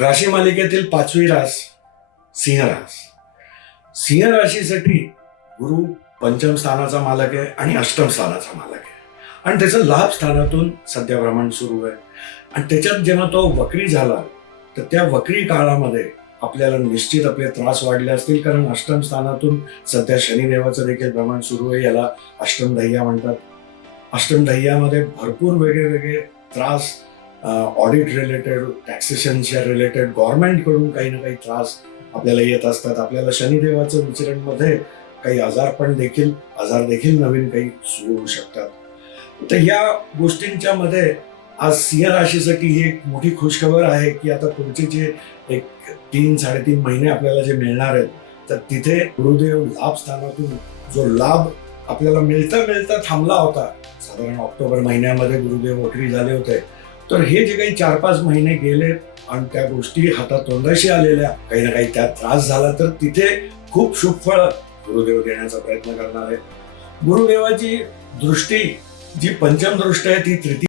राशी मालिकेतील 5वी रास सिंह रास. सिंह राशीसाठी गुरु पंचम स्थानाचा मालक आहे आणि अष्टम स्थानाचा मालक आहे आणि त्याचं लाभ स्थानातून सध्या भ्रमण सुरू आहे. आणि त्याच्यात जेव्हा तो वक्री झाला तर त्या वक्री काळामध्ये आपल्याला निश्चित आपले त्रास वाढले असतील, कारण अष्टम स्थानातून सध्या शनिदेवाचं देखील भ्रमण सुरू आहे. याला अष्टमढय्या म्हणतात. अष्टमढय्यामध्ये भरपूर वेगळे त्रास, ऑडिट रिलेटेड, टॅक्सेशनच्या रिलेटेड, गव्हर्नमेंटकडून काही ना काही त्रास आपल्याला येत असतात. आपल्याला शनिदेवाचं विचरणमध्ये काही आजार देखील नवीन काही सुरू होऊ शकतात. तर या गोष्टींच्या मध्ये आज सिंह राशीसाठी ही एक मोठी खुशखबर आहे की आता पुढचे जे एक 3-3.5 महिने आपल्याला जे मिळणार आहेत, तर तिथे गुरुदेव लाभ स्थानातून जो लाभ आपल्याला मिळता थांबला होता, साधारण ऑक्टोबर महिन्यामध्ये गुरुदेव वक्री झाले होते, तर हे जे काही 4-5 महिने गेले आणि त्या गोष्टी हातातोंडाशी आलेल्या, काही ना काही त्यात त्रास झाला, तर तिथे खूप शुभ फळ गुरुदेव देण्याचा प्रयत्न करणार आहे. गुरुदेवाची दृष्टी जी पंचम दृष्टी आहे ती तृतीय